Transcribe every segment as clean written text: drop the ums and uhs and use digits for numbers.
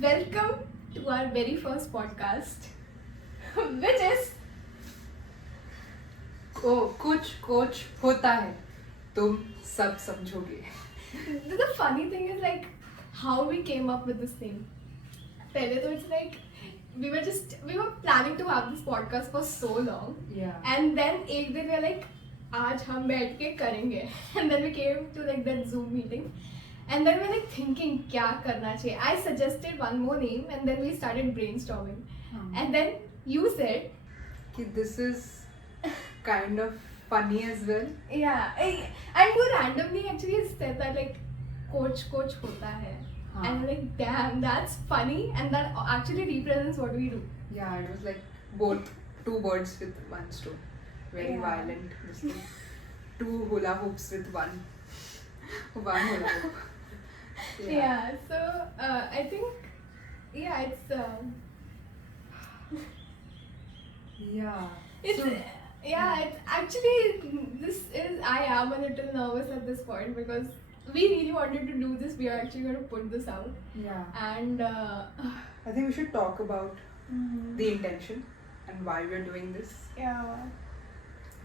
Welcome to our very first podcast, which is कुछ coach होता है तुम सब समझोगे. the funny thing is like how we came up with this name. पहले तो it's like we were planning to have this podcast for so long, Yeah. and then एक दिन we were like आज हम बैठ के करेंगे, and then we came to like that Zoom meeting. And then we're like thinking क्या करना चाहिए. I suggested one more name and then we started brainstorming. And then you said, कि this is kind of funny as well. yeah, and you randomly actually said that like coach होता है. हाँ. And we're like damn, that's funny and that actually represents what we do. Yeah, it was like both two birds with one stone. Very Yeah. violent. This thing. Two hula hoops with one hula hoop. Yeah, so I think it's Yeah. it's So, it's actually this is I am a little nervous at this point because we really wanted to do this. We are actually going to put this out, yeah. and I think we should talk about the intention and why we're doing this, yeah,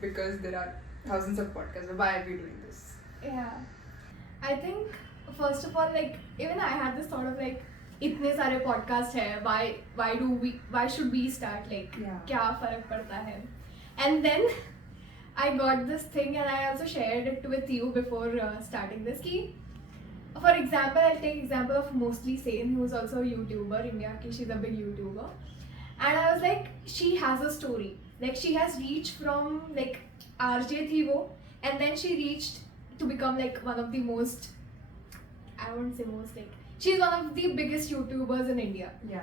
because there are thousands of podcasts. Why are we doing this? yeah. I think first of all, like even I had this thought of like इतने सारे podcast है, why should we start, like Yeah. क्या फर्क पड़ता है. And then I got this thing and I also shared it with you before starting this key. For example, I'll take example of Mostly Sane, who is also a YouTuber, India ki, she's a big YouTuber. And I was like, she has a story. Like she has reached from like RJ thi wo, and then she reached to become like one of the most, I won't say most, like she's one of the biggest YouTubers in India, Yeah.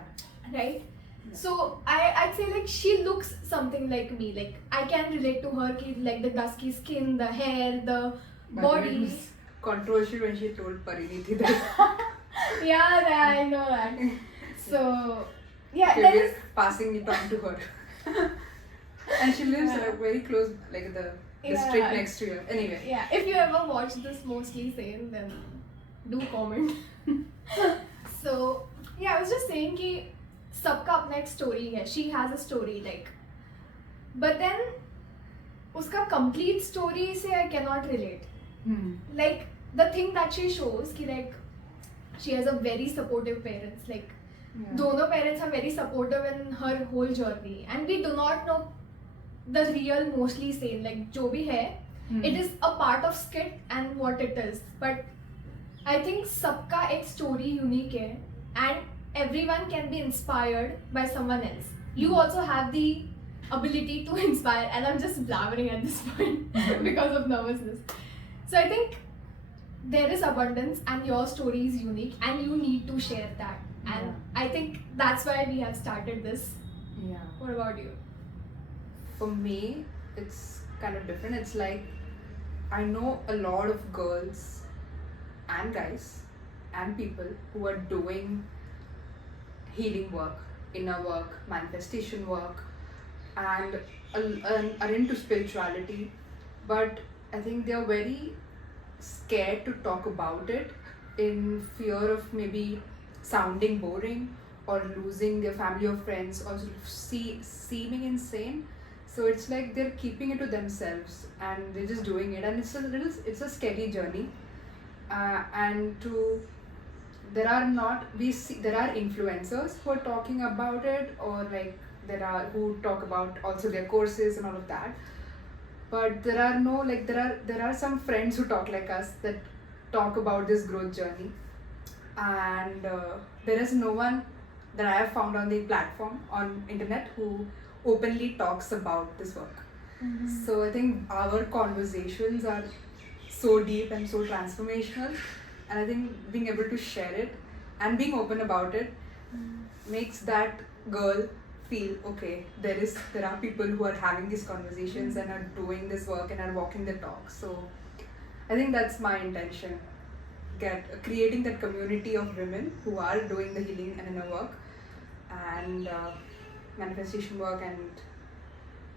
right? Yeah. So I'd say like she looks something like me. Like I can relate to her, ki, like the dusky skin, the hair, the By the way, it body. was controversial when she told Pariniti that Yeah, I know that. So yeah, she there was is. passing it on to her. And she lives Yeah. very close, like the district Yeah. next to her. Anyway. Yeah, if you ever watch this Mostly Sane, then do comment. So yeah, I was just saying कि सबका अपना एक story है. She has a story like, but then उसका complete story से I cannot relate. Like the thing that she shows कि like she has a very supportive parents, like Yeah. दोनों parents are very supportive in her whole journey, and we do not know the real Mostly Sane, like जो भी है. It is a part of skit and what it is, but I think सबका एक story unique है, and everyone can be inspired by someone else. You also have the ability to inspire, and I'm just blabbering at this point because of nervousness. So I think there is abundance, and your story is unique, and you need to share that. And Yeah. I think that's why we have started this. Yeah. What about you? For me, it's kind of different. It's like I know a lot of girls and guys and people who are doing healing work, inner work, manifestation work, and are into spirituality, but I think they are very scared to talk about it in fear of maybe sounding boring or losing their family or friends or sort of seeming insane. So it's like they're keeping it to themselves and they're just doing it, and it's a scary journey. And to there are influencers who are talking about it, or like there are who talk about also their courses and all of that, but there are no, like there are some friends who talk like us, that talk about this growth journey, and there is no one that I have found on the platform on internet who openly talks about this work. So I think our conversations are so deep and so transformational, and I think being able to share it and being open about it makes that girl feel okay. There are people who are having these conversations and are doing this work and are walking the talk. So I think that's my intention. Creating that community of women who are doing the healing and inner work and manifestation work, and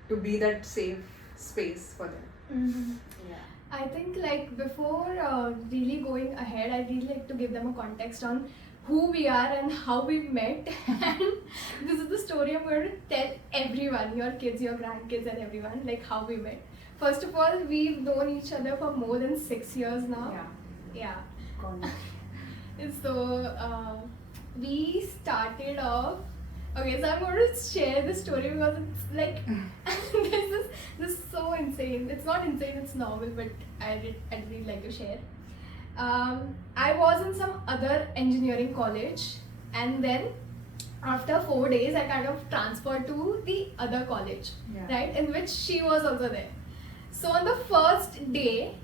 to be that safe space for them. Yeah. I think like before really going ahead, I really like to give them a context on who we are and how we met. And this is the story I'm going to tell everyone, your kids, your grandkids, and everyone, like how we met. First of all, we've known each other for more than 6 years now. Yeah. Gone. So we started off. Okay, so I'm going to share this story because it's like this is so insane. It's not insane, it's normal, but I'd really like to share. I was in some other engineering college, and then after 4 days, I kind of transferred to the other college, right, in which she was also there. So on the first day,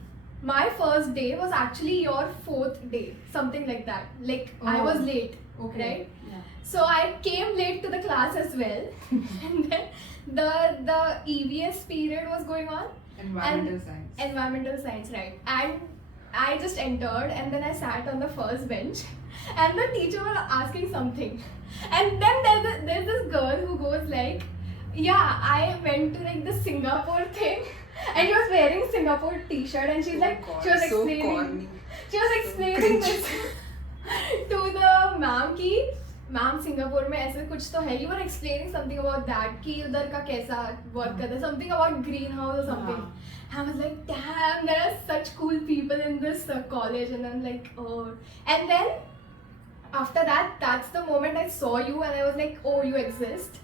my first day was actually your fourth day, something like that. Like I was late, right? So I came late to the class as well, and then the EVS period was going on. Environmental science, right? And I just entered, and then I sat on the first bench, and the teacher was asking something, and then there's this girl who goes like, yeah, I went to like the Singapore thing, and she was wearing Singapore t-shirt, and she's like, God, she was so explaining corny. this to the ma'am ki ma'am Singapore में ऐसे कुछ तो है. You were explaining something about that कि उधर का कैसा work करता है, something about greenhouse or something. I was like, damn, there are such cool people in this college, and I'm like, oh. And then after that, that's the moment I saw you, and I was like, oh, you exist.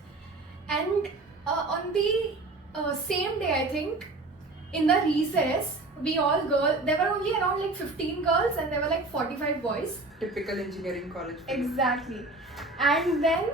And on the same day, I think, in the recess, we all girls, there were only around like 15 girls, and there were like 45 boys. Typical engineering college. Exactly. And then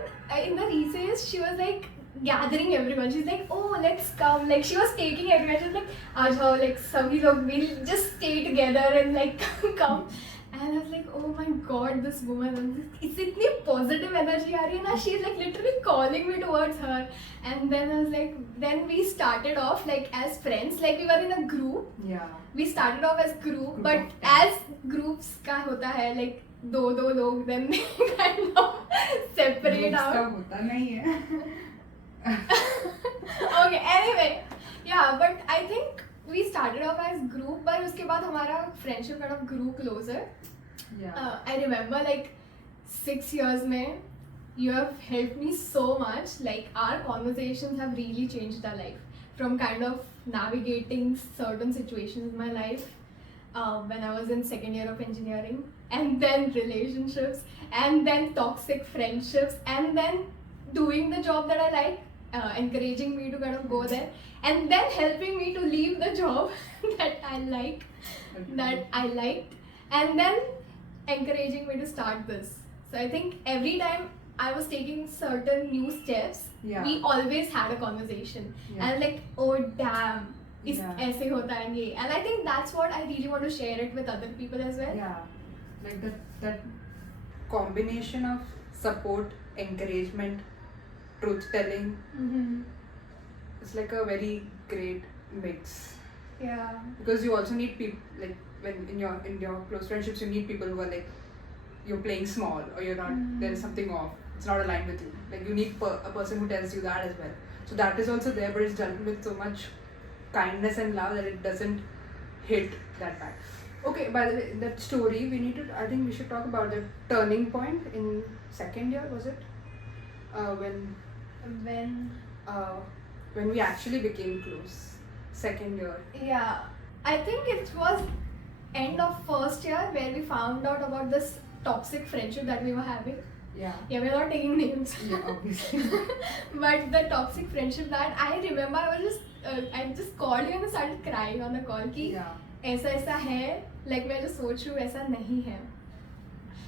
in the recess, she was like gathering everyone. She's like, oh, let's come. Like she was taking everyone. She was like, aajao, like sabhi log, we'll just stay together and like come. And I was like, oh my god, this woman, it's itni positive energy aa rahi hai na. She's like literally calling me towards her. And then I was like, then we started off like as friends. Like we were in a group. Yeah. We started off as group, but as groups का होता है like दो लोग, then they kind of separate out. होता नहीं है. Okay, anyway, yeah, but I think we started off as group, but उसके बाद हमारा friendship kind of grew closer. Yeah. I remember like 6 years में you have helped me so much. Like our conversations have really changed our life. From kind of navigating certain situations in my life when I was in second year of engineering, and then relationships, and then toxic friendships, and then doing the job that I like, encouraging me to kind of go there, and then helping me to leave the job that I liked, and then encouraging me to start this. So I think every time I was taking certain new steps, we always had a conversation. And I was like, oh damn, ऐसे होता है ये. And I think that's what I really want to share it with other people as well. Yeah, like that combination of support, encouragement, truth telling. It's like a very great mix. Yeah. Because you also need people, like when in your close friendships, you need people who are like, you're playing small or you're not, there is something off, it's not aligned with you. Like you need a person who tells you that as well. So that is also there, but it's done with so much kindness and love that it doesn't hit that bad. Okay, by the way, that story, I think we should talk about the turning point in second year, was it? When we actually became close. Second year. Yeah, I think it was end of first year where we found out about this toxic friendship that we were having. Yeah, we're not taking names. Yeah, obviously. But the toxic friendship that I remember, I just called you and I started crying on the call कि ऐसा है, like मैं जो सोच रही हूँ ऐसा नहीं है.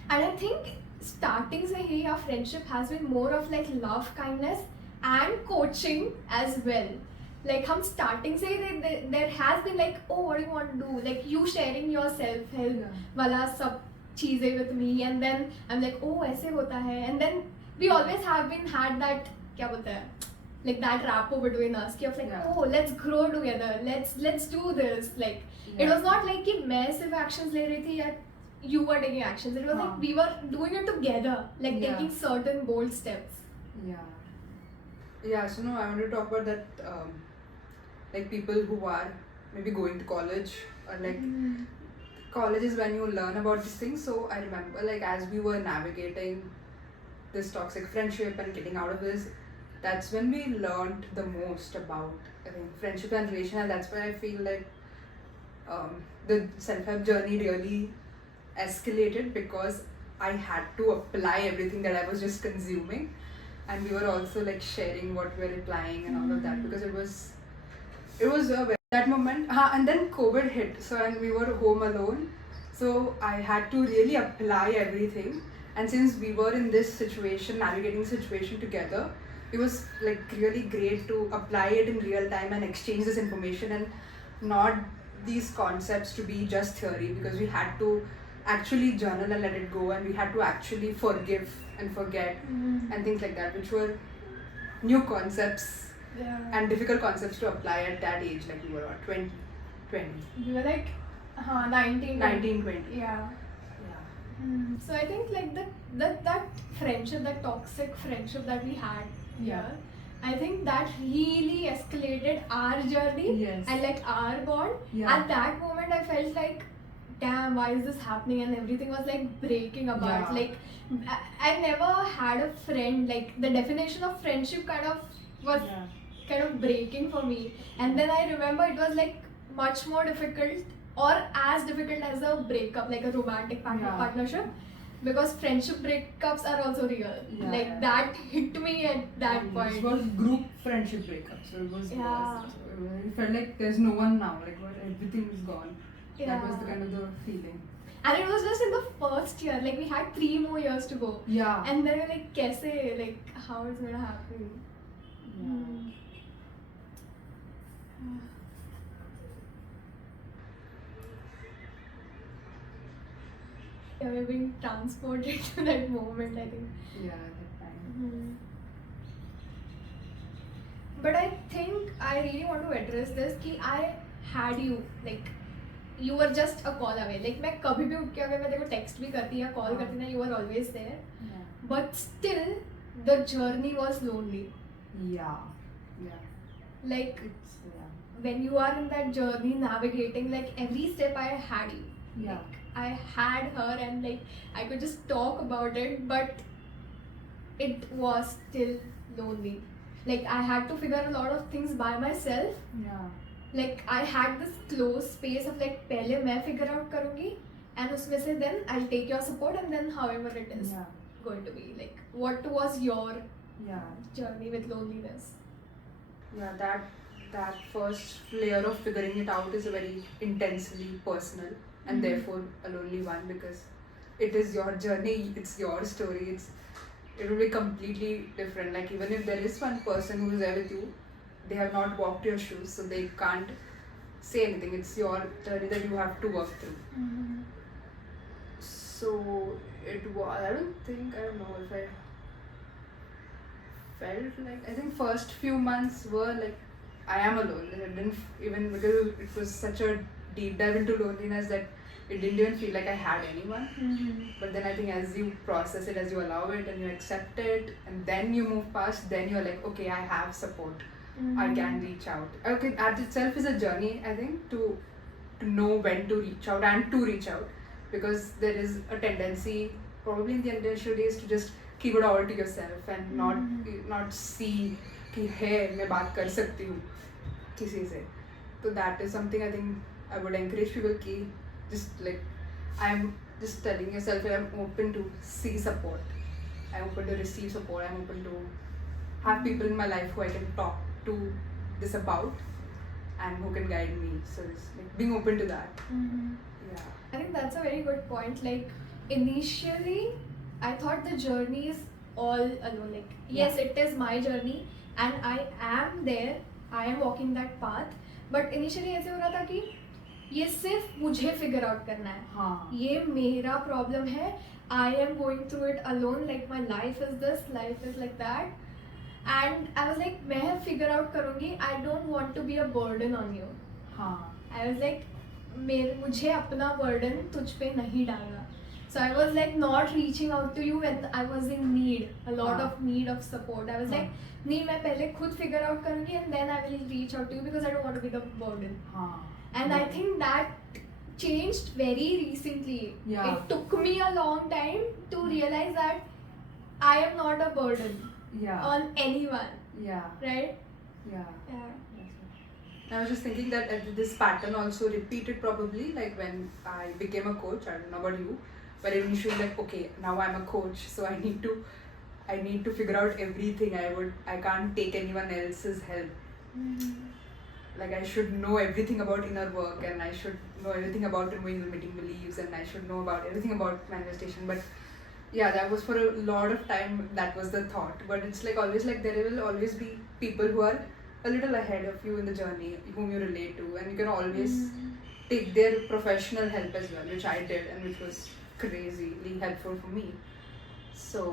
And I think starting से ही our friendship has been more of like love, kindness and coaching as well. Like हम starting से ही there has been like, oh, what do you want to do? Like you sharing your self help वाला सब चीजें with me, and then I'm like, oh, ऐसे होता है. And then we always have had that, क्या बोलते हैं, like that rapport between us कि of like, oh, let's grow together, let's do this. Like it was not like कि मैं सिर्फ actions ले रही थी या you were taking actions. It was like we were doing it together, like taking certain bold steps. Yeah, so no, I want to talk about that, like people who are maybe going to college or like college is when you learn about these things. So I remember, like, as we were navigating this toxic friendship and getting out of this, that's when we learned the most about, I think, friendship and relation. And that's why I feel like the self-help journey really escalated, because I had to apply everything that I was just consuming, and we were also like sharing what we were applying and all of that, because it was that moment. And then COVID hit, so and we were home alone, so I had to really apply everything. And since we were in this situation, navigating the situation together, it was like really great to apply it in real time and exchange this information, and not these concepts to be just theory, because we had to actually journal and let it go, and we had to actually forgive and forget and things like that, which were new concepts Yeah. and difficult concepts to apply at that age. Like we were what, 20, We were like 19. 19, 20. Yeah. Yeah. So I think like that friendship, that toxic friendship that we had Yeah. here, I think that really escalated our journey Yes. and like our bond. Yeah. At that moment, I felt like, damn, why is this happening? And everything was like breaking apart. Yeah. Like I never had a friend. Like the definition of friendship kind of was kind of breaking for me. And then I remember it was like much more difficult, or as difficult as a breakup, like a romantic Yeah. partnership, because friendship breakups are also real. Yeah. Like that hit me at that It point. was group friendship breakup, so it was Yeah. worst. So it felt like there's no one now, like what, everything is gone. Yeah. That was the kind of the feeling. And it was just in the first year. Like we had 3 more years to go. Yeah. And then we're like, kaise, like how it's gonna happen? Hmm. Yeah, we're being transported to that moment, I think. Yeah, at that time. Hmm. But I think I really want to address this कि I had you, like you were just a call away. Like मैं कभी भी उठ के अगर मैं तेरे को text भी करती या call करती ना, you were always there. Yeah. But still, the journey was lonely. Yeah. Yeah. Like It's when you are in that journey navigating, like every step I had you. yeah. I had her and like I could just talk about it, but it was still lonely. Like I had to figure a lot of things by myself. Yeah. Like I had this close space of like पहले मैं figure out करूँगी and उसमें से then I'll take your support and then however it is Yeah. going to be. Like what was your Yeah. journey with loneliness? Yeah, that first layer of figuring it out is a very intensely personal and Mhm. therefore a lonely one, because it is your journey, it's your story, it will be completely different. Like even if there is one person who is there with you, they have not walked your shoes, so they can't say anything. It's your journey that you have to work through. So it was. I don't know if I felt like. I think first few months were like I am alone. I didn't even, because it was such a deep dive into loneliness that it didn't even feel like I had anyone. But then I think as you process it, as you allow it and you accept it, and then you move past, then you're like, okay, I have support. I can reach out. Okay, that itself is a journey, I think, to know when to reach out and to reach out, because there is a tendency, probably in the initial days, to just keep it all to yourself and not see कि है मैं बात कर सकती हूँ किसी से. So that is something I think I would encourage people कि just like I'm just telling yourself that I'm open to see support, I'm open to receive support, I'm open to have people in my life who I can talk to this about and who can guide me. So it's like being open to that. Yeah. I think that's a very good point. Like initially, I thought the journey is all alone. Like yes, it is my journey, and I am there. I am walking that path. But initially ऐसे हो रहा था कि ये सिर्फ मुझे figure out करना है. हाँ. ये मेरा problem है. I am going through it alone. Like my life is this, life is like that. And I was like, मैं figure out करूँगी. I don't want to be a burden on you. हाँ. I was like, मुझे अपना burden तुझ पे नहीं डालना. So I was like not reaching out to you when I was in need, a lot of need of support. I was like, नहीं मैं पहले खुद figure out करूँगी and then I will reach out to you because I don't want to be the burden. हाँ. And I think that changed very recently. Yeah. It took me a long time to realize that I am not a burden Yeah. on anyone, Yeah. right? Yeah. Yeah. That's what- I was just thinking that this pattern also repeated probably like when I became a coach. I don't know about you, but initially like okay, now I'm a coach, so I need to figure out everything. I can't take anyone else's help. Like I should know everything about inner work, and I should know everything about removing limiting beliefs, and I should know about everything about manifestation. But yeah, that was for a lot of time. That was the thought. But it's like always like there will always be people who are a little ahead of you in the journey, whom you relate to, and you can always take their professional help as well, which I did, and which was crazily helpful for me. So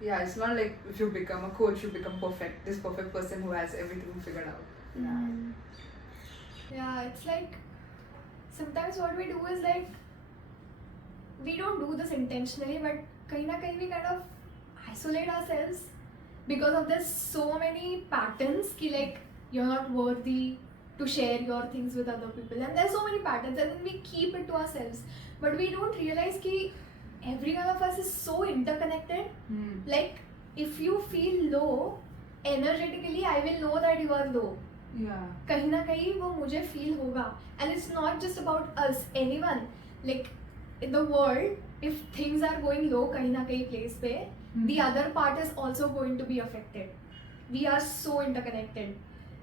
yeah, it's not like if you become a coach, you become perfect. This perfect person who has everything figured out. Yeah, it's like sometimes what we do is like we don't do this intentionally, but kahin na kahin we kind of isolate ourselves because of this so many patterns ki like you're not worthy to share your things with other people, and there's so many patterns, and then we keep it to ourselves, but we don't realize ki every one of us is so interconnected. Like if you feel low energetically, I will know that you are low. Yeah. कहीं ना कहीं वो मुझे feel होगा, and it's not just about us, anyone, like in the world if things are going low कहीं ना कहीं place पे the other part is also going to be affected. We are so interconnected,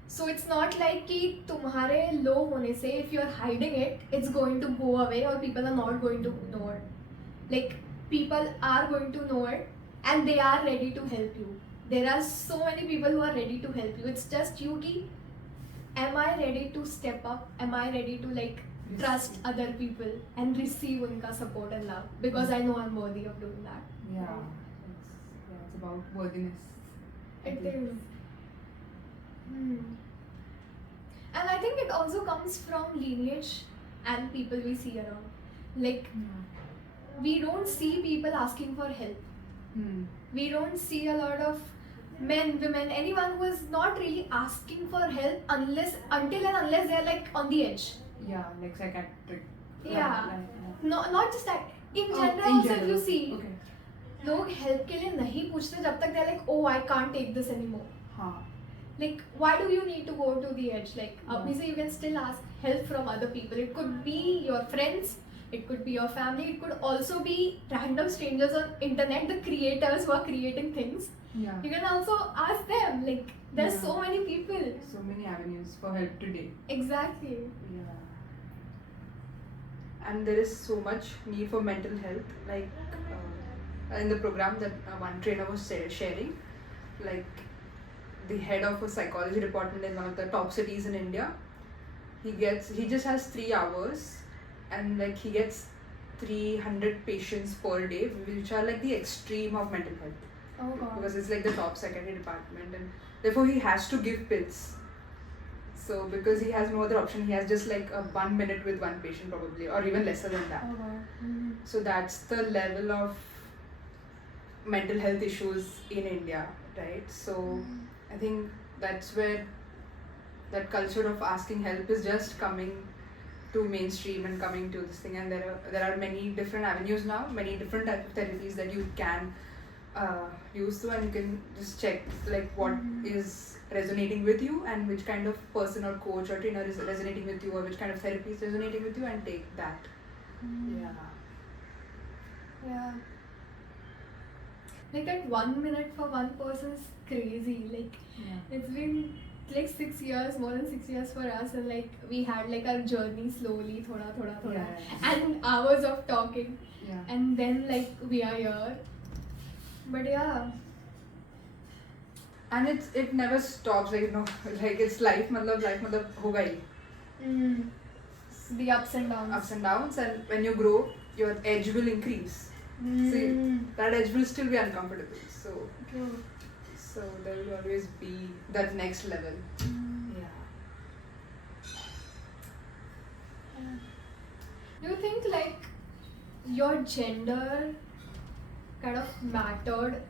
so it's not like कि तुम्हारे low होने से if you are hiding it it's going to go away or people are not going to know it. Like people are going to know it and they are ready to help you. There are so many people who are ready to help you. It's just you ki am I ready to step up? Am I ready to like trust other people and receive unka support and love? Because I know I'm worthy of doing that. Yeah. It's about worthiness. I It think. is. And I think it also comes from lineage and people we see around. Like we don't see people asking for help. We don't see a lot of men, women, anyone who is not really asking for help until and unless they're like on the edge. Yeah, like psychiatric. Yeah. No, not just that. In Oh, general, in also if general. you see, Okay. लोग help के लिए नहीं पूछते जब तक they're like, oh, I can't take this anymore. हाँ. Like, why do you need to go to the edge? Like, Yeah. अपने से you can still ask help from other people. It could be your friends, it could be your family, it could also be random strangers on internet, the creators who are creating things. Yeah. You can also ask them. Like, there's Yeah. so many people. So many avenues for help today. Exactly. Yeah. And there is so much need for mental health. Like in the program that one trainer was sharing, like the head of a psychology department in one of the top cities in India, he just has 3 hours, and like he gets 300 patients per day, which are like the extreme of mental health. Oh god. Because it's like the top psychiatry department, and therefore he has to give pills. So because he has no other option, he has just like a 1 minute with one patient probably, or even lesser than that. Oh god. So that's the level of mental health issues in India, right? So I think that's where that culture of asking help is just coming to mainstream and coming to this thing, and there are many different avenues now, many different types of therapies that you can use to, and you can just check like what is resonating with you and which kind of person or coach or trainer is resonating with you, or which kind of therapy is resonating with you, and take that. Yeah. Yeah. Like that 1 minute for one person is crazy. Like Yeah. it's been like 6 years, more than 6 years for us, and like we had like our journey slowly, thoda, Yeah. and hours of talking, Yeah. and then like we are here. But yeah. And it never stops, like, you know, like it's life matlab hoga hi. The ups and downs. Ups and downs, and when you grow, your edge will increase. See, that edge will still be uncomfortable. So True. there will always be that next level. Yeah. Do you think like your gender kind of mattered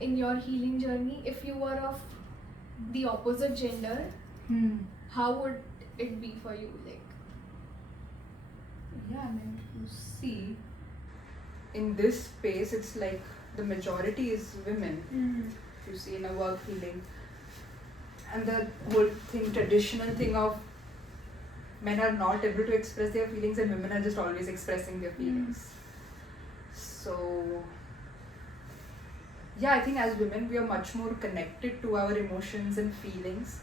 in your healing journey? If you were of the opposite gender, how would it be for you? Like, Yeah, I mean, you see. In this space, it's like the majority is women. If you see in a work healing, and the whole thing, traditional thing of men are not able to express their feelings and women are just always expressing their feelings. So yeah, I think as women we are much more connected to our emotions and feelings,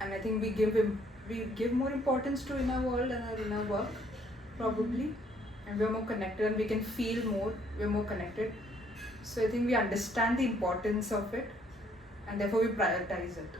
and I think we give more importance to inner world and our inner work probably, and we are more connected and we can feel more. We are more connected, so I think we understand the importance of it, and therefore we prioritize it.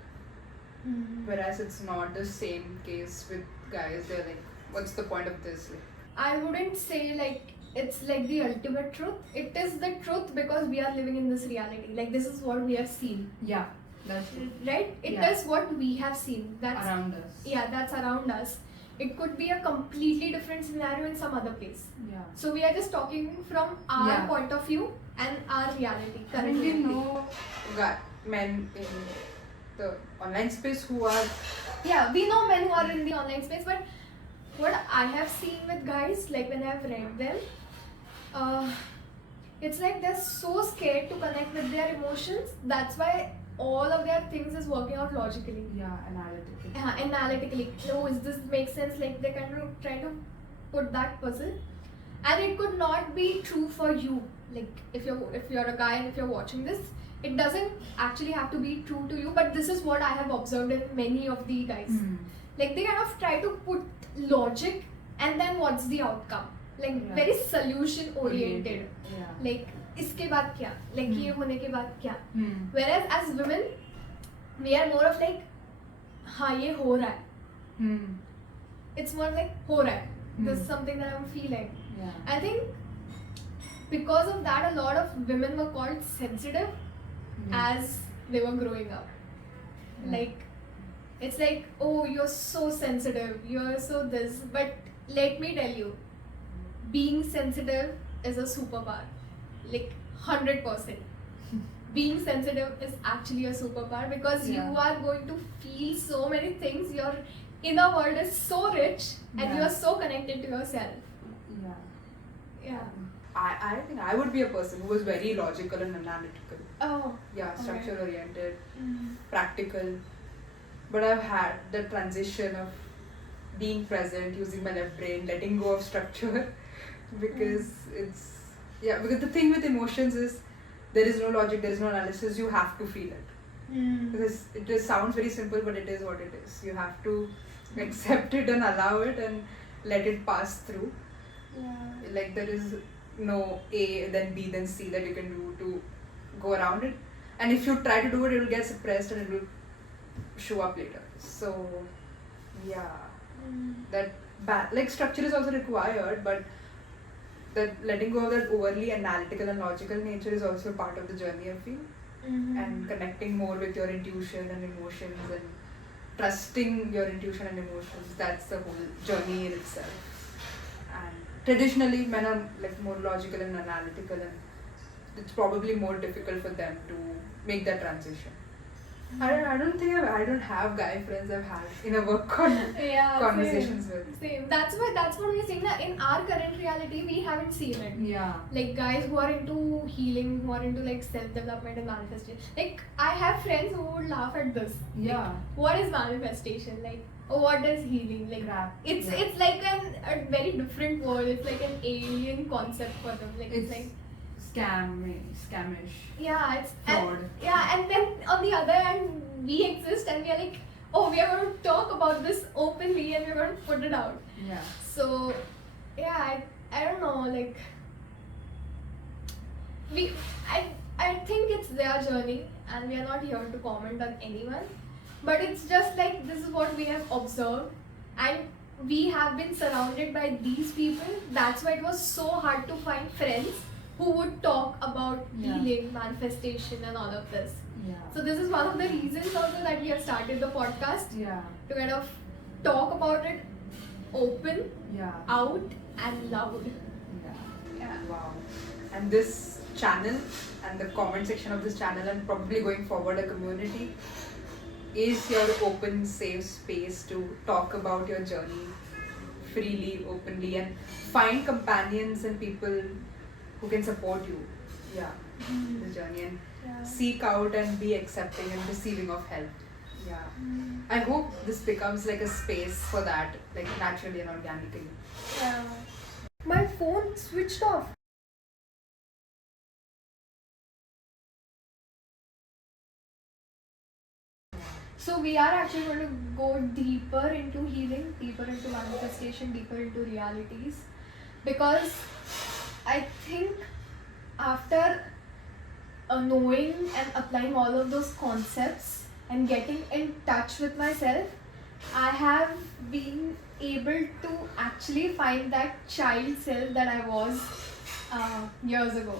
Whereas it's not the same case with guys. They're like, what's the point of this? Like, I wouldn't say like it's like the ultimate truth. It is the truth because we are living in this reality. Like this is what we have seen, Yeah, that's true. right? It Yeah. is what we have seen. That's Around us. yeah, that's around us. It could be a completely different scenario in some other place. Yeah. So we are just talking from our Yeah. point of view and our reality. I mean, we currently. know. men in the online space who are Yeah, we know men who are in the online space, but what I have seen with guys, like when I've read them, it's like they're so scared to connect with their emotions. That's why all of their things is working out logically. Yeah, analytical. Analytically. Oh, is this make sense? Like they kind of try to put that puzzle, and it could not be true for you. Like if you're a guy and if you're watching this, it doesn't actually have to be true to you. But this is what I have observed in many of the guys. Like they kind of try to put logic and then what's the outcome, like Yeah. very solution oriented. Yeah. Like इसके बाद क्या, like ये होने के बाद क्या. Whereas as women we are more of like हाँ ये हो रहा है. It's more like हो रहा है. This is something that I'm feeling. Yeah. I think because of that a lot of women were called sensitive as they were growing up. Yeah. Like it's like, oh, you're so sensitive, you're so this, but let me tell you, being sensitive is a superpower, like 100%. Being sensitive is actually a superpower because Yeah. you are going to feel so many things. Your inner world is so rich and Yeah. you are so connected to yourself. Yeah. Yeah. I think I would be a person who was very logical and analytical. Oh. Yeah, Okay. structure oriented, Mm. practical. But I've had the transition of being present, using my left brain, letting go of structure because because the thing with emotions is there is no logic, there is no analysis, you have to feel it. Because it just sounds very simple, but it is what it is. You have to accept it and allow it and let it pass through. Yeah. Like there is no A, then B, then C that you can do to go around it. And if you try to do it, it will get suppressed and it will show up later. So yeah, like structure is also required, but that letting go of that overly analytical and logical nature is also part of the journey, I feel. And connecting more with your intuition and emotions and trusting your intuition and emotions, that's the whole journey in itself. And traditionally men are like more logical and analytical, and it's probably more difficult for them to make that transition. I don't think I don't have guy friends I've had in a work Yeah, conversations with. Same. That's what we're saying. That in our current reality, we haven't seen it. Yeah. Like guys who are into healing, who are into like self-development and manifestation. Like I have friends who would laugh at this. Yeah. Like, what is manifestation? Like, oh, what is healing? Like, Crap. it's Yeah. it's like a very different world. It's like an alien concept for them. Like it's like. Scamish. Yeah, it's Fraud. and then on the other hand, we exist and we are like, oh, we are going to talk about this openly and we're going to put it out. Yeah. So, yeah, I don't know, like, I think it's their journey and we are not here to comment on anyone. But it's just like, this is what we have observed and we have been surrounded by these people. That's why it was so hard to find friends who would talk about Yeah. healing, manifestation and all of this. Yeah. So this is one of the reasons also that we have started the podcast, Yeah. to kind of talk about it open, Yeah. out and loud. Yeah. Yeah. Wow. And this channel and the comment section of this channel and probably going forward a community is your open, safe space to talk about your journey, freely, openly, and find companions and people who can support you. Yeah, Mm. the journey, and Yeah. seek out and be accepting and receiving of help. Yeah. Mm. I hope this becomes like a space for that, like naturally and organically. Yeah. My phone switched off. So we are actually going to go deeper into healing, deeper into manifestation, deeper into realities, because I think after knowing and applying all of those concepts and getting in touch with myself, I have been able to actually find that child self that I was years ago.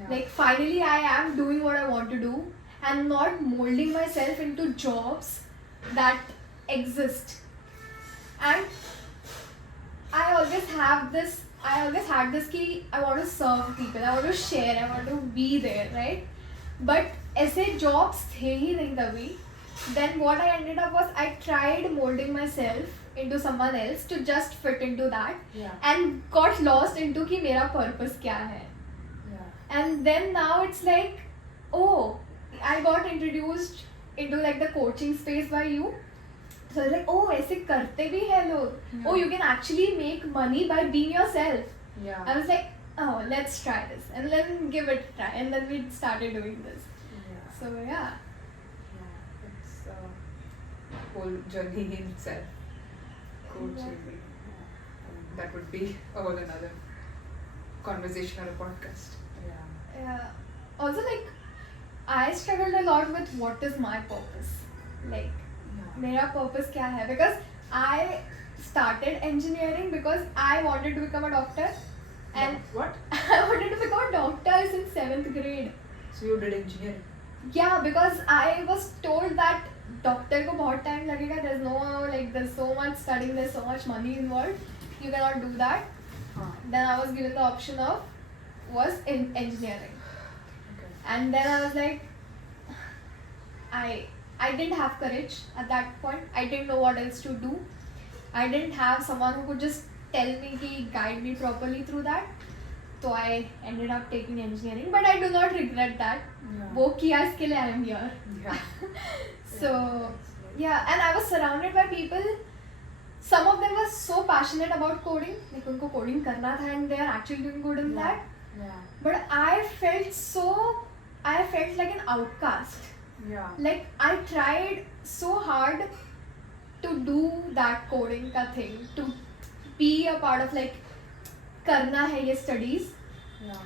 Yeah. Like finally I am doing what I want to do and not molding myself into jobs that exist. And I always had this key, I want to serve people, I want to share, I want to be there, right? But ऐसे jobs थे ही नहीं तभी. Then what I ended up was I tried molding myself into someone else to just fit into that, Yeah. and got lost into कि मेरा purpose क्या है. Yeah. And then now it's like, oh, I got introduced into like the coaching space by you. So I was like, oh, ऐसे करते भी हैं लोग. Yeah. Oh, you can actually make money by being yourself. Yeah. I was like, oh, let's try this and then give it a try. And then we started doing this. Yeah. So yeah. Yeah. It's a whole journey in itself. Coaching. Yeah. And that would be a whole another conversation or a podcast. Yeah. Yeah. Also, like, I struggled a lot with what is my purpose. Like, मेरा purpose क्या है? Because I started engineering because I wanted to become a doctor, and What? I wanted to become a doctor since 7th grade. So you did engineering? Yeah, because I was told that doctor को बहुत time लगेगा. There's so much studying, there's so much money involved. You cannot do that. Then I was given the option of in engineering, Okay. and then I was like, I didn't have courage at that point. I didn't know what else to do. I didn't have someone who could just tell me, guide me properly through that. So I ended up taking engineering, but I do not regret that. वो किया इसके लिए I am here. Yeah. So yeah, and I was surrounded by people. Some of them were so passionate about coding, like उनको coding करना था, and they are actually doing good in that. Yeah. But I felt like an outcast. Yeah. Like I tried so hard to do that coding ka thing, to be a part of like करना है ये studies, Yeah.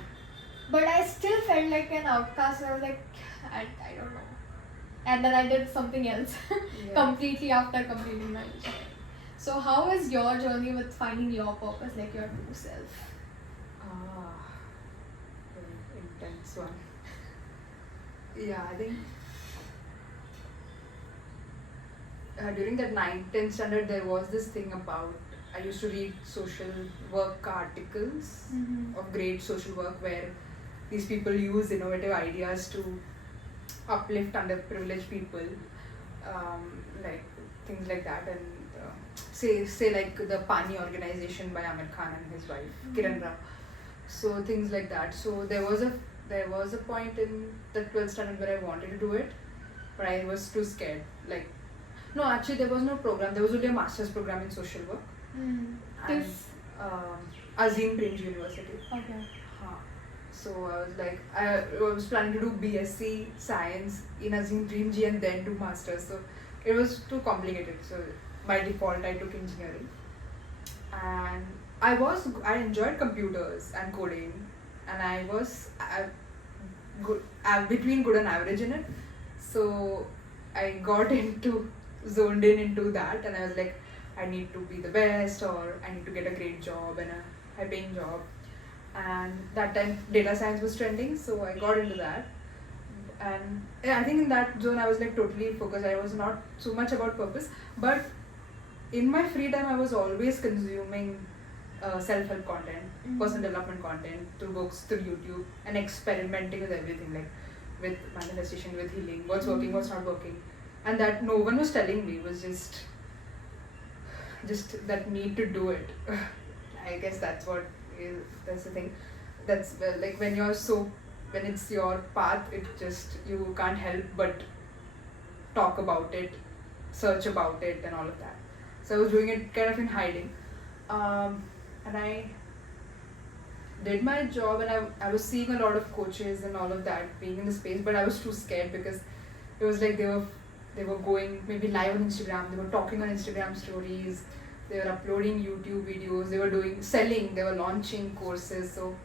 but I still felt like an outcast. I was like, I don't know, and then I did something else completely after completing my engineering. So how is your journey with finding your purpose, like your true self? Very intense one. Yeah, I think during that 9th, 10th standard, there was this thing about, I used to read social work articles of great social work where these people use innovative ideas to uplift underprivileged people, like things like that, and say like the Pani organization by Amir Khan and his wife Kiran Rao. So things like that. So there was a point in the 12th standard where I wanted to do it, but I was too scared. Like, no, actually there was no program. There was only a master's program in social work. And Azim Prince University. Okay. So I was like, I was planning to do BSc Science in Azim Dream G and then do Masters. So it was too complicated. So by default, I took engineering. And I enjoyed computers and coding, and I was good, between good and average in it. So I got zoned into that, and I was like, I need to be the best, or I need to get a great job and a high-paying job. And that time data science was trending, so I got into that. And I think in that zone I was like totally focused. I was not so much about purpose, but in my free time I was always consuming self-help content, personal development content through books, through YouTube, and experimenting with everything, like with manifestation, with healing, what's working, what's not working. And that no one was telling me, it was just just that need to do it. I guess that's that's the thing. That's like when it's your path, it just you can't help but talk about it, search about it, and all of that. So I was doing it kind of in hiding, and I did my job, and I was seeing a lot of coaches and all of that being in the space, but I was too scared because it was like they were going maybe live on Instagram, they were talking on Instagram stories, they were uploading YouTube videos, they were doing selling, they were launching courses. So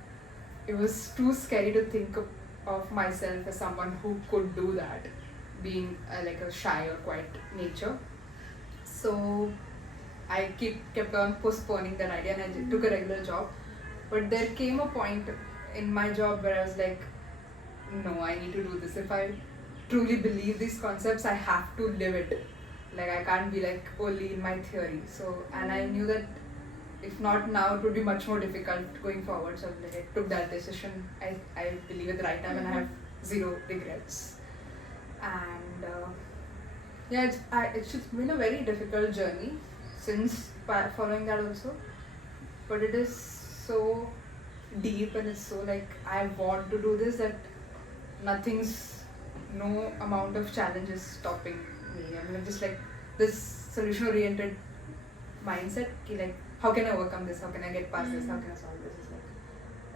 it was too scary to think of myself as someone who could do that, being like a shy or quiet nature. So I kept on postponing that idea, and I took a regular job. But there came a point in my job where I was like, no, I need to do this. If I truly believe these concepts, I have to live it. Like I can't be like only in my theory. So, and I knew that if not now, it would be much more difficult going forward. So like, I took that decision. I believe at the right time, and I have zero regrets. And yeah, it's just been a very difficult journey since following that also. But it is so deep, and it's so like I want to do this that no amount of challenge is stopping me. I mean, just like this solution oriented mindset, like how can I overcome this, how can I get past this, how can I solve this, is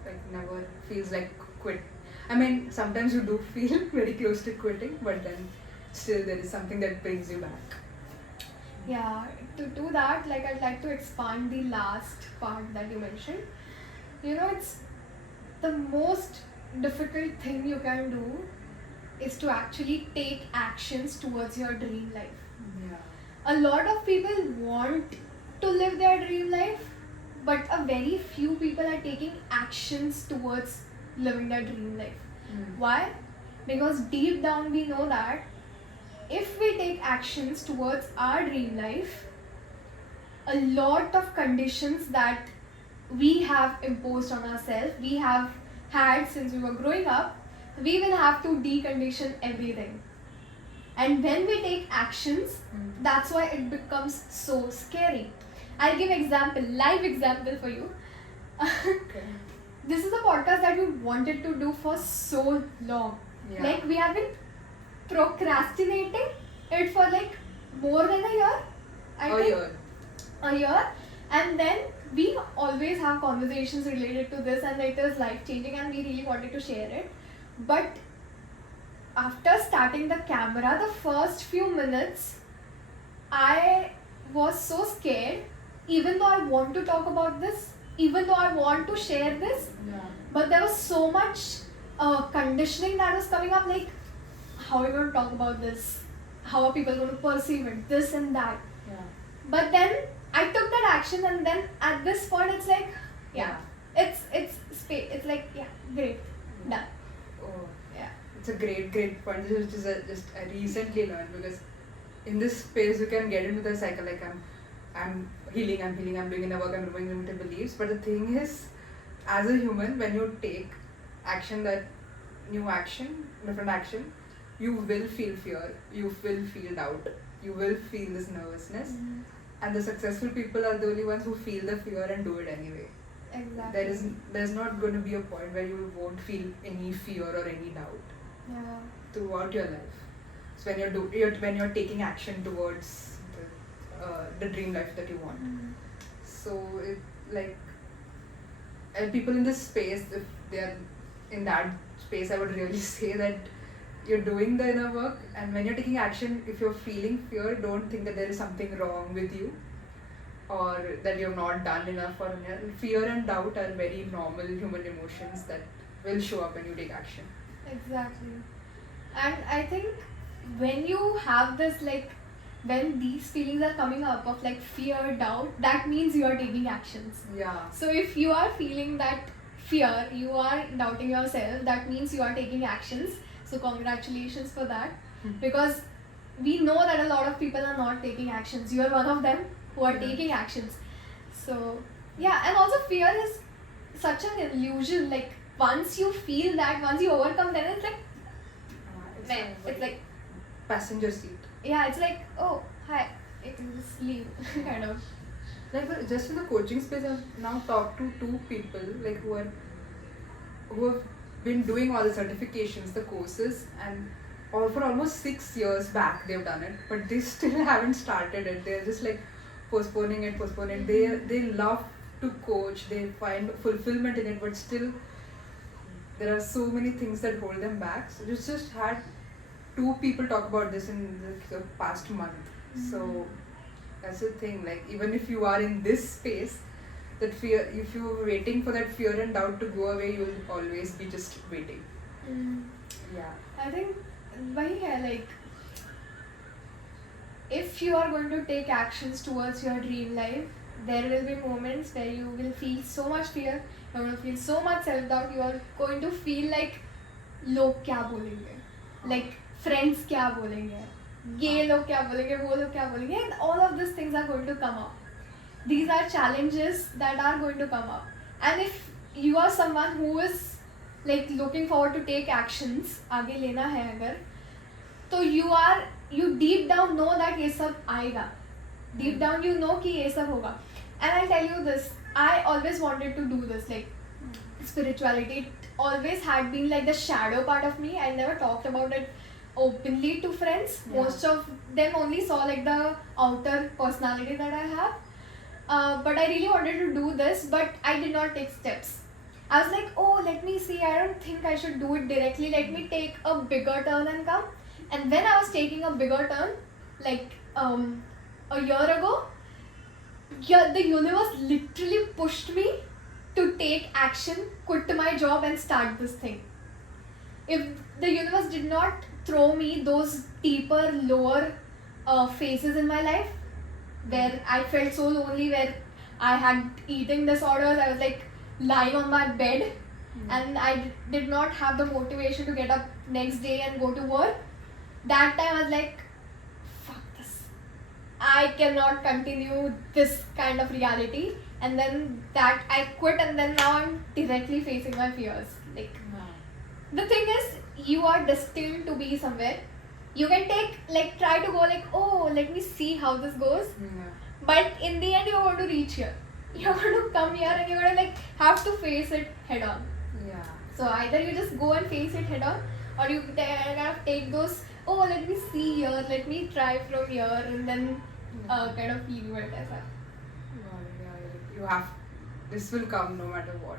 like never feels like quit. I mean, sometimes you do feel very close to quitting, but then still there is something that brings you back. Yeah, to do that, like I'd like to expand the last part that you mentioned. You know, it's the most difficult thing you can do is to actually take actions towards your dream life. Yeah. A lot of people want to live their dream life, but a very few people are taking actions towards living their dream life. Why? Because deep down we know that if we take actions towards our dream life, a lot of conditions that we have imposed on ourselves, we have had since we were growing up, we will have to decondition everything. And when we take actions, that's why it becomes so scary. I'll give live example for you. Okay. This is a podcast that we wanted to do for so long. Yeah. Like we have been procrastinating it for like more than a year. A year. And then we always have conversations related to this, and it is life changing, and we really wanted to share it. But after starting the camera, the first few minutes, I was so scared, even though I want to talk about this, even though I want to share this, but there was so much conditioning that was coming up, like, how are we going to talk about this? How are people going to perceive it? This and that. Yeah. But then I took that action, and then at this point, it's like, it's like, great, done. Oh, Yeah. it's a great point. This is just I recently learned, because in this space you can get into the cycle like I'm healing, I'm doing inner work, I'm removing limited beliefs. But the thing is, as a human, when you take action, that new action, different action, you will feel fear, you will feel doubt, you will feel this nervousness. And the successful people are the only ones who feel the fear and do it anyway. Exactly. There's not going to be a point where you won't feel any fear or any doubt throughout your life. So when you're taking action towards the dream life that you want. So it like, and people in this space, if they are in that space, I would really say that you're doing the inner work, and when you're taking action, if you're feeling fear, don't think that there is something wrong with you, or that you've not done enough. Or fear and doubt are very normal human emotions that will show up when you take action. Exactly. And I think when you have this, like, when these feelings are coming up of like fear, doubt, that means you are taking actions. Yeah. So if you are feeling that fear, you are doubting yourself, that means you are taking actions. So congratulations for that. Because we know that a lot of people are not taking actions. You are one of them who are taking actions. So yeah, and also fear is such an illusion. Like once you feel that, once you overcome, then it's like, it's like passenger seat. yeah, it's like, oh hi, I can just leave kind of. Like just in the coaching space, I've now talked to two people like who have been doing all the certifications, the courses, and all for almost 6 years back they've done it, but they still haven't started it. They're just like postponing it, postponing it. They love to coach. They find fulfillment in it, but still there are so many things that hold them back. So just had two people talk about this in the past month. So that's the thing. Like even if you are in this space, that fear, if you're waiting for that fear and doubt to go away, you will always be just waiting. Yeah. I think वही है like if you are going to take actions towards your dream life, there will be moments where you will feel so much fear, you're going to feel so much self-doubt, you are going to feel like लोग क्या बोलेंगे, like friends क्या बोलेंगे, ये लोग क्या बोलेंगे, वो लोग क्या बोलेंगे, and all of these things are going to come up. These are challenges that are going to come up, and if you are someone who is like looking forward to take actions, आगे लेना है अगर, तो you deep down know that ये सब आएगा, deep down you know कि ये सब होगा. And I'll tell you this, I always wanted to do this, like spirituality, it always had been like the shadow part of me. I never talked about it openly to friends. Most of them only saw like the outer personality that I have. But I really wanted to do this, but I did not take steps. I was like, oh, let me see, I don't think I should do it directly, let me take a bigger turn and come. And when I was taking a bigger turn, like a year ago, the universe literally pushed me to take action, quit my job and start this thing. If the universe did not throw me those deeper, lower phases in my life, where I felt so lonely, where I had eating disorders, I was like lying on my bed and I did not have the motivation to get up next day and go to work. That time I was like, fuck this, I cannot continue this kind of reality. And then that I quit, and then now I'm directly facing my fears. Like the thing is, you are destined to be somewhere. You can try to go like, oh, let me see how this goes. But in the end, you're going to reach here. You're going to come here and you're going to like have to face it head on. Yeah. So either you just go and face it head on, or you kind of take those, oh, let me see here, let me try from here, and then kind of leave it as that. You have, this will come no matter what.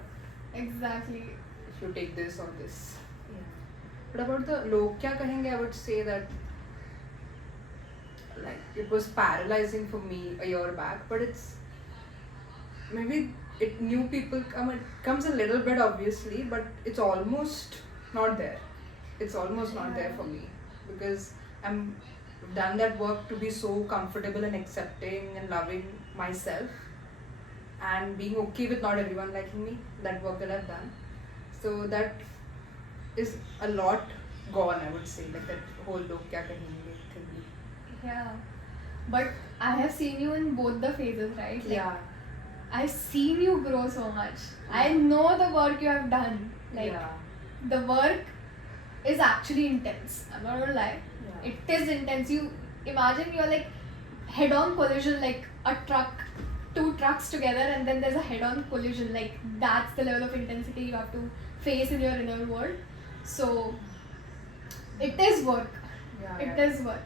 Exactly. If you take this or this. Yeah. But about the log kya kahenge, I would say that like it was paralyzing for me a year back, but it's maybe new people come, it comes a little bit obviously, but it's almost not there. It's almost not there for me, because I've done that work to be so comfortable and accepting and loving myself and being okay with not everyone liking me, that work that I've done. So that is a lot gone, I would say, like that whole log kya kahenge thing. Yeah. But I have seen you in both the phases, right? Like, Yeah. I've seen you grow so much. I know the work you have done. Like Yeah. the work is actually intense. I'm not gonna lie. Yeah. It is intense. You imagine you're like head-on collision, like a truck, two trucks together, and then there's a head-on collision. Like that's the level of intensity you have to face in your inner world. So it is work. It is work.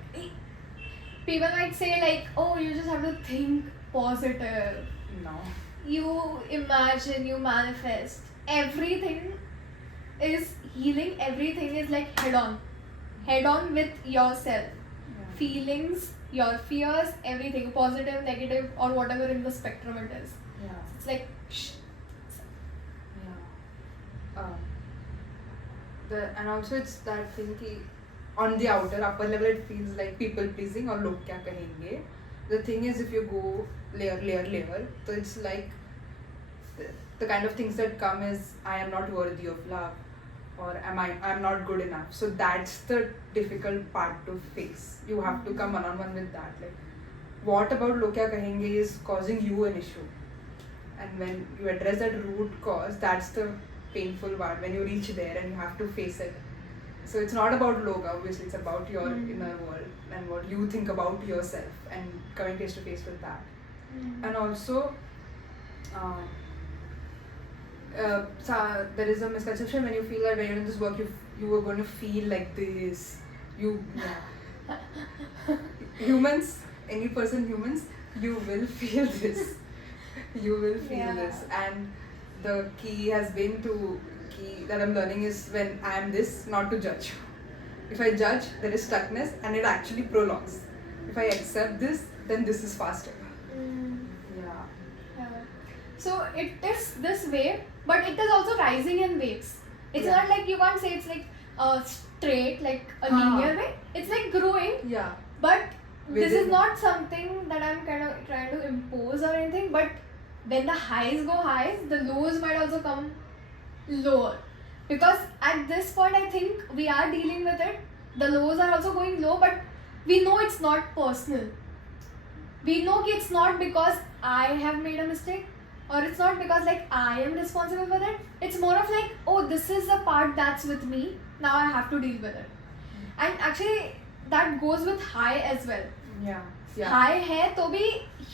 People might say like, oh, you just have to think positive. No. You imagine, you manifest. Everything is healing. Everything is like head on with yourself. Yeah. Feelings, your fears, everything, positive, negative, or whatever in the spectrum it is. Yeah. It's like shh. Yeah. And also it's that thing ki on the upper level it feels like people pleasing or log kya kahenge. The thing is, if you go layer, so it's like the kind of things that come is I am not worthy of love, or I'm not good enough. So that's the difficult part to face. You have to come one-on-one with that. Like, what about log kya kahenge is causing you an issue, and when you address that root cause, that's the painful part. When you reach there and you have to face it. So it's not about log, obviously. It's about your inner world and what you think about yourself and coming face to face with that. And also, there is a misconception when you feel that when you're in this work, you are going to feel like this. Humans, any person, humans, you will feel this. You will feel Yeah. this, and the key that I'm learning is when I am this, not to judge. If I judge, there is stuckness, and it actually prolongs. If I accept this, then this is faster. Yeah. Yeah. So it is this wave, but it is also rising in waves. It's Yeah. not like you can't say it's like straight, like a Huh. linear way. It's like growing, Yeah. but this is Within- not something that I'm kind of trying to impose or anything. But when the highs go highs, the lows might also come lower. Because at this point, I think we are dealing with it. The lows are also going low, but we know it's not personal. We know that it's not because I have made a mistake, or it's not because like I am responsible for that. It's more of like, oh, this is a part that's with me. Now I have to deal with it. And actually, that goes with high as well. Yeah. Yeah. High hai to bhi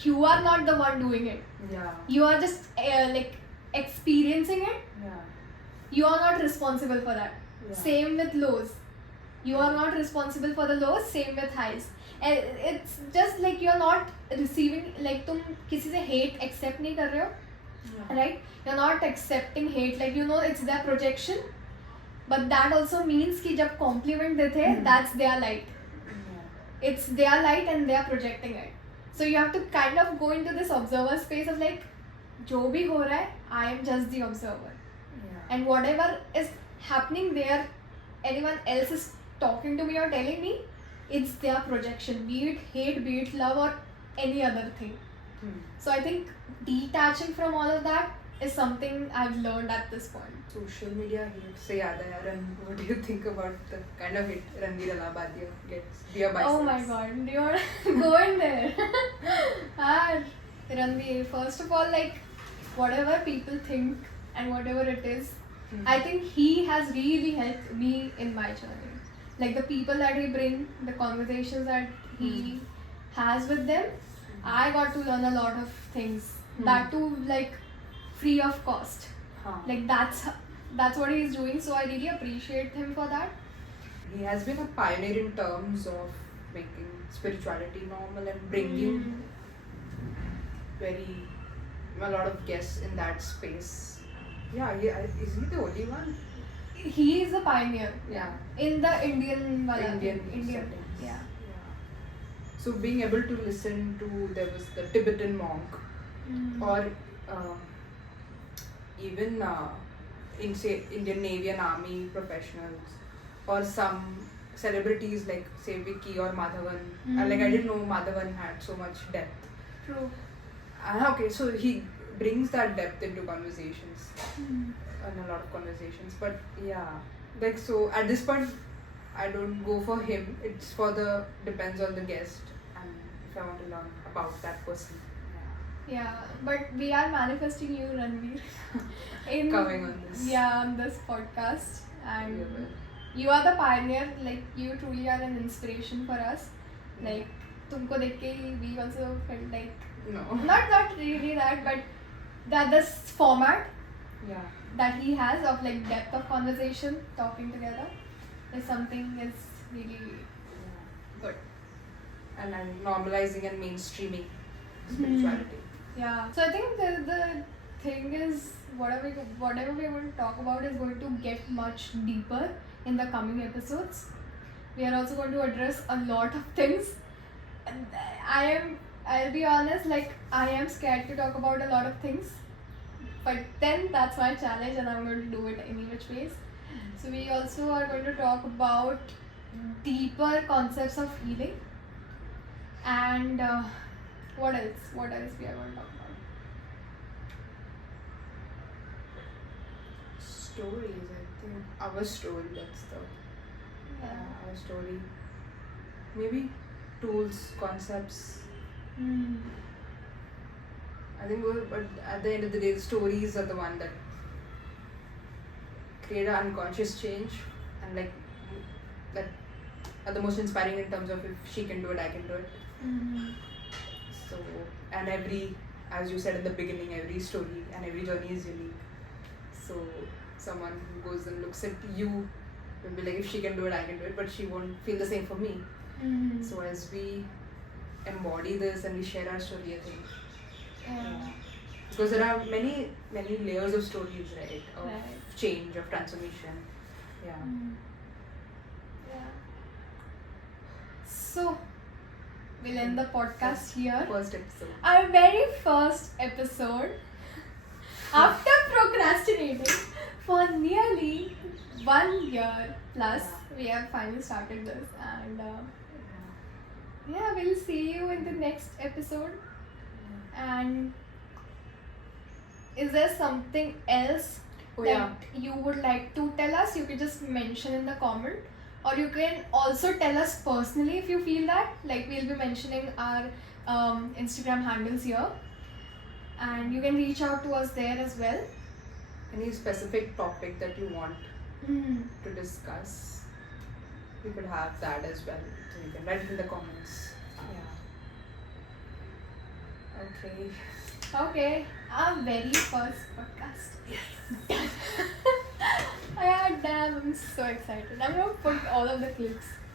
you are not the one doing it. Yeah. You are just like experiencing it. Yeah. You are not responsible for that. Yeah. Same with lows. You are not responsible for the lows. Same with highs. And it's just like you are not receiving, like तुम किसी से hate accept नहीं कर रहे हो, Yeah. right? You're not accepting hate, like you know it's their projection, but that also means कि जब compliment देते हैं, that's their light. Yeah. It's their light and they are projecting it. So you have to kind of go into this observer space of like, जो भी हो रहा है, I am just the observer. Yeah. And whatever is happening there, anyone else is talking to me or telling me, it's their projection, be it hate, be it love, or any other thing. So I think detaching from all of that is something I've learned at this point. Social media hate से याद है यार, and what do you think about the kind of hate Ranveer Allahabadiya gets via biceps? Oh my god, do you want to go in there? Ranveer, first of all, like, whatever people think and whatever it is, I think he has really helped me in my journey. Like the people that he bring, the conversations that he has with them, I got to learn a lot of things. That too, like, free of cost. हाँ. Like that's what he is doing. So I really appreciate him for that. He has been a pioneer in terms of making spirituality normal and bringing a lot of guests in that space. Yeah, is he the only one? He is a pioneer Yeah. in the Indian Indian Indian. settings. Yeah. So being able to listen to, there was the Tibetan monk, or even in say Indian Navy and Army professionals, or some celebrities like say Vicky or Madhavan. Like I didn't know Madhavan had so much depth. True. Okay, so he brings that depth into conversations, and a lot of conversations. But yeah, like so at this point, I don't go for him. It's depends on the guest, and if I want to learn about that person. Yeah, but we are manifesting you, Ranveer, in Coming on this. Yeah, on this podcast, and We will. you are the pioneer. Like you truly are an inspiration for us. Like तुमको देख के we also felt like No. not really that, but that this format Yeah. that he has of like depth of conversation, talking together, is something is really good. And I'm normalizing and mainstreaming spirituality. Yeah. So I think the thing is whatever we're going to talk about is going to get much deeper in the coming episodes. We are also going to address a lot of things. And I'll be honest, like I am scared to talk about a lot of things. But then that's my challenge and I'm going to do it any which ways. So we also are going to talk about deeper concepts of healing. And what else? What else we are going to talk about? Stories, I think. Our story, that's the our story. Maybe tools, concepts. I think but at the end of the day, the stories are the one that create an unconscious change, and like that are the most inspiring in terms of if she can do it, I can do it. So, and every, as you said in the beginning, every story and every journey is unique. So, someone who goes and looks at you will be like, if she can do it, I can do it, but she won't feel the same for me. Mhm. So, as we embody this and we share our story, I think. Yeah. Because there are many layers of stories, right? Of Right. change, of transformation. Yeah. Mm. Yeah. So, we'll end the podcast here. First episode. Our very first episode. After procrastinating for nearly 1 year plus, we have finally started this, and yeah, we'll see you in the next episode. And is there something else Oh, that yeah. you would like to tell us? You can just mention in the comment, or you can also tell us personally if you feel that. Like, we'll be mentioning our Instagram handles here, and you can reach out to us there as well. Any specific topic that you want Mm. to discuss, we could have that as well. So you can write it in the comments. Yeah. Okay. Okay, our very first podcast. Yeah, damn, I'm so excited. I'm gonna put all of the clips.